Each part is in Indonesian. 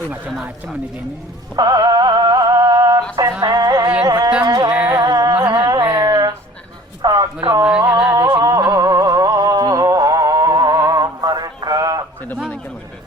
Wih, macam-macam ini ini. Yang petang le, lemahnya le. Ngelemahnya lah di sini mah. Sedemen ikan begitu.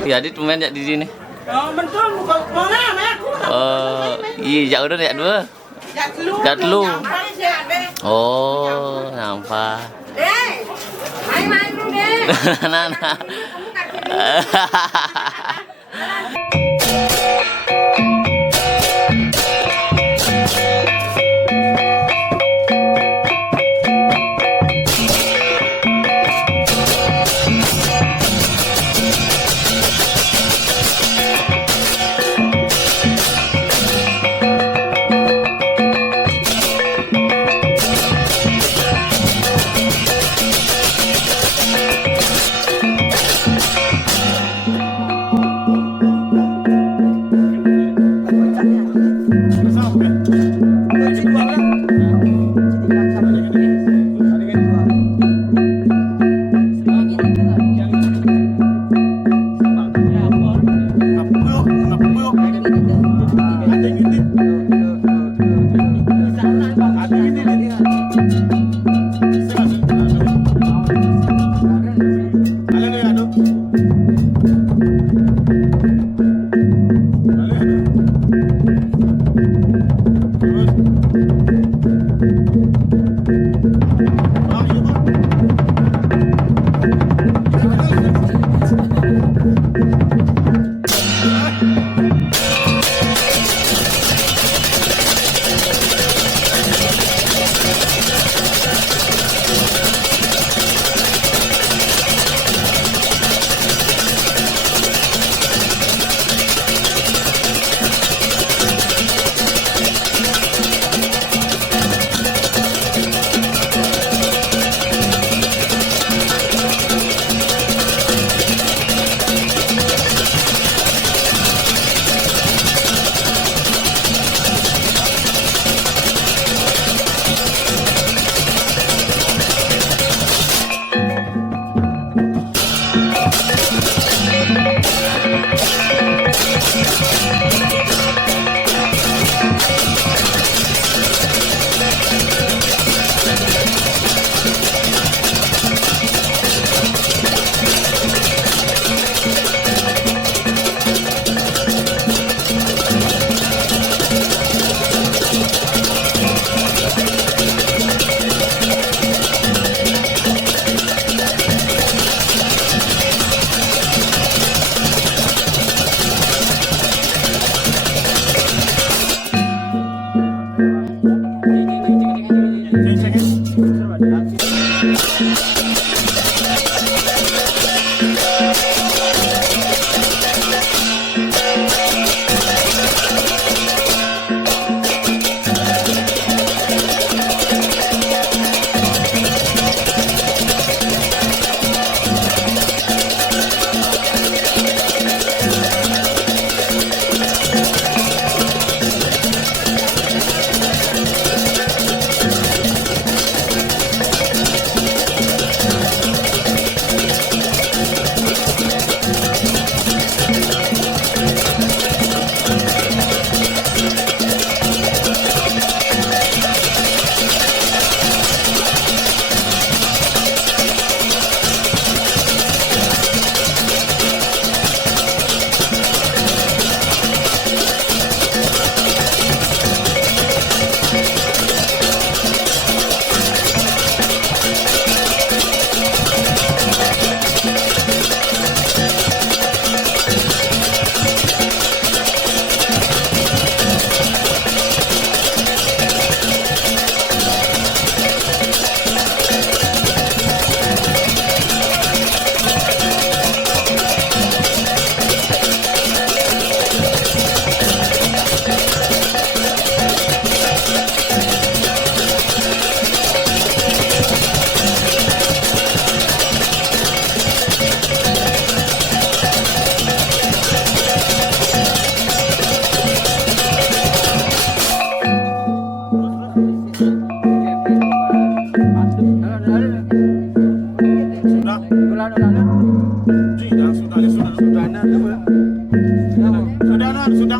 Iya, di tumen ya di sini. Iya, jauh udah ya dua. Jatlu. Oh, nampak. Main-main dulu deh. Nana.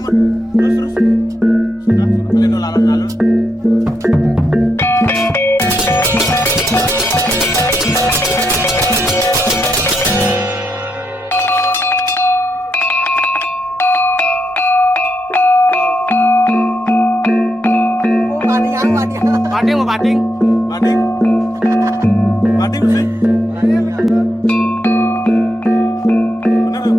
Mat. Terus. Sudah. Kalian udah alon-alon. Bading mau bading. Bading sih. Bener tuh.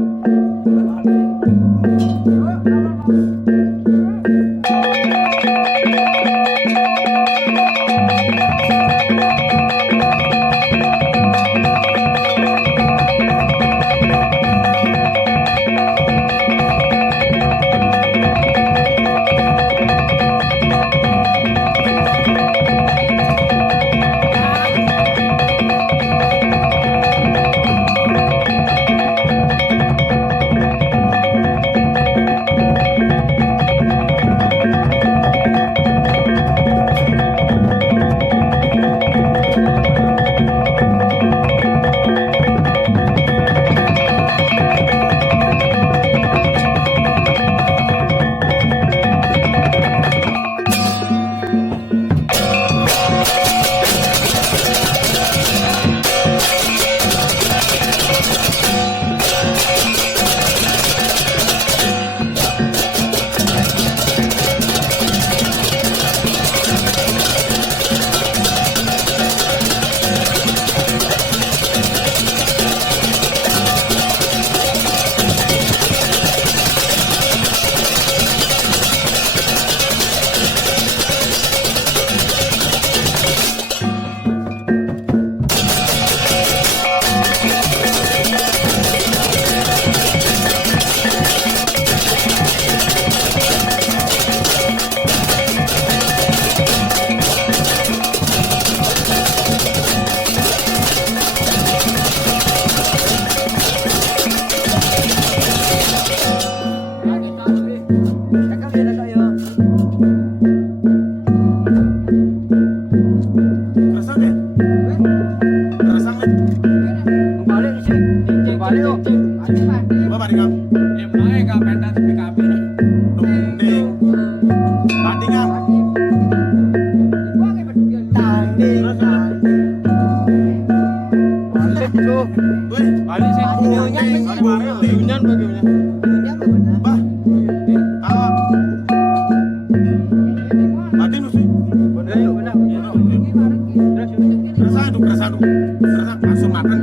Langsung makan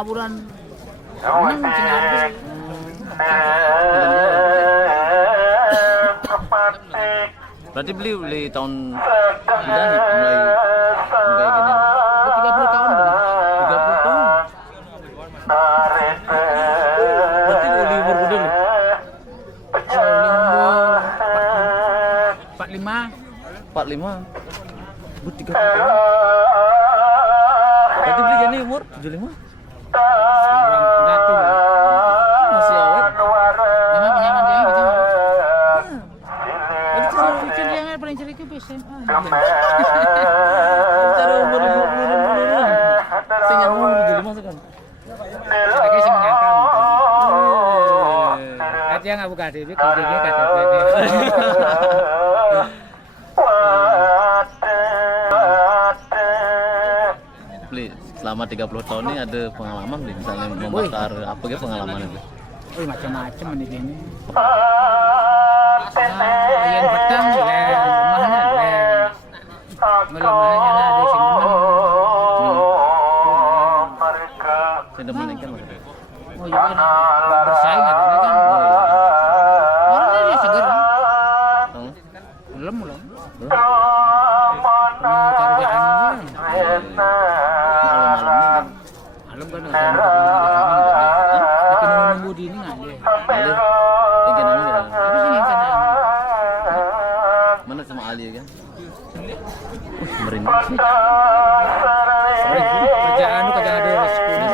ngaburan. Berarti beli tahun mulai gini. 30 tahun beli. 30 tahun. Berarti beli umur gede nih. Umur 45. Bu 30 tahun. Berarti beli gini umur 75. Enggak tuh. Masih awet. Memang penyaman dia gitu. Jadi kalau kecil dia nggak paling cilik itu SMA. Cara umur 50 60 lah. Saya umur 75 kan. Lagi sing nyangkang. Aja nggak buka TV, kudinya KTP. Beli selama 30 tahun ini ada pengalaman beli misalnya membakar apa gitu pengalamannya beli. Oh macam-macam ini gini. Yang petang le, lemahnya le. Lemahnya ada sing Saya demen ikan maksudnya. Oh iya kan bersaing ada kan. Orangnya dia seger. Lem. Cari anginnya. Kalau malamnya Malam kan ada nunggu di ini nggak deh. ada ikan apa ya? Apa sih yang sana? Mana sama Ali kan? Merinding. Kerjaan lu kagak ada resikonya.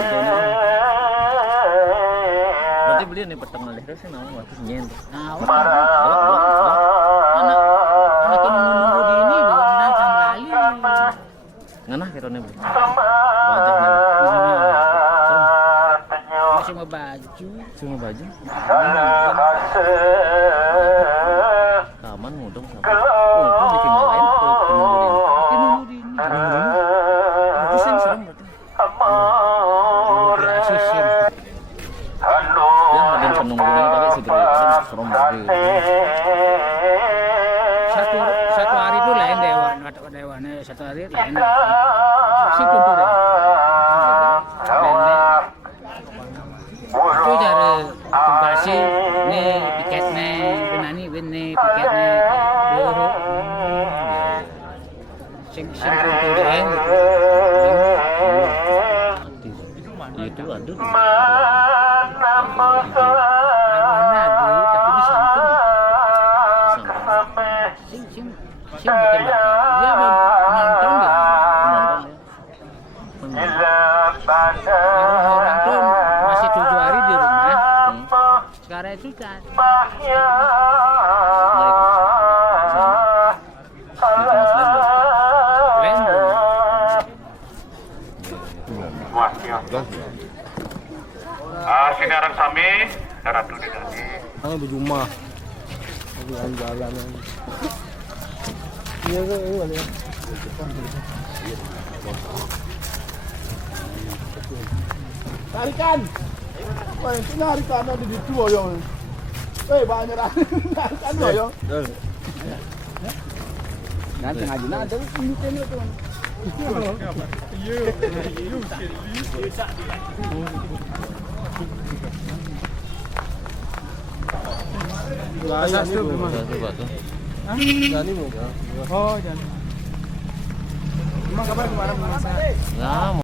Berarti beli nih petang ngalih terus sih nama waktu nyen. Nah, anak nunggu di ini benar sama Ali. Nganah kirone beli. Wajahnya. Serem. Masih mau baju. Semua baju. Kaman ngudung sama. Oh, kan bikin yang lain tuh penungguin. Nunggu di ini. Itu sih serem berarti. Asisten. Yang ada penunggunya tapi segera serem banget. Satu hari itu lain dewannya satu hari lain. Si tentu deh. Itu cara tugasnya nih piketnya benani benne piketnya dulu. Sing tentu deh. Itu aduh. Mana ada tapi di samping. Sampai Sing bikin dia nonton dia. Orang tuh masih 7 hari di rumah. Sekarang itu kan. Sekarang kami Ratu di sini. Ano berjumpa. Jalan-jalan. Iya kan, ini mana? Tarikan. Woi, tarikan ada di situ ayo. Woi, banyak tarikan ayo. Nanti ngaji ada ini tuh. Asas tuh memang. coba tuh. Jani mau. Oh, Jani. Emang kabar kemarin Nah,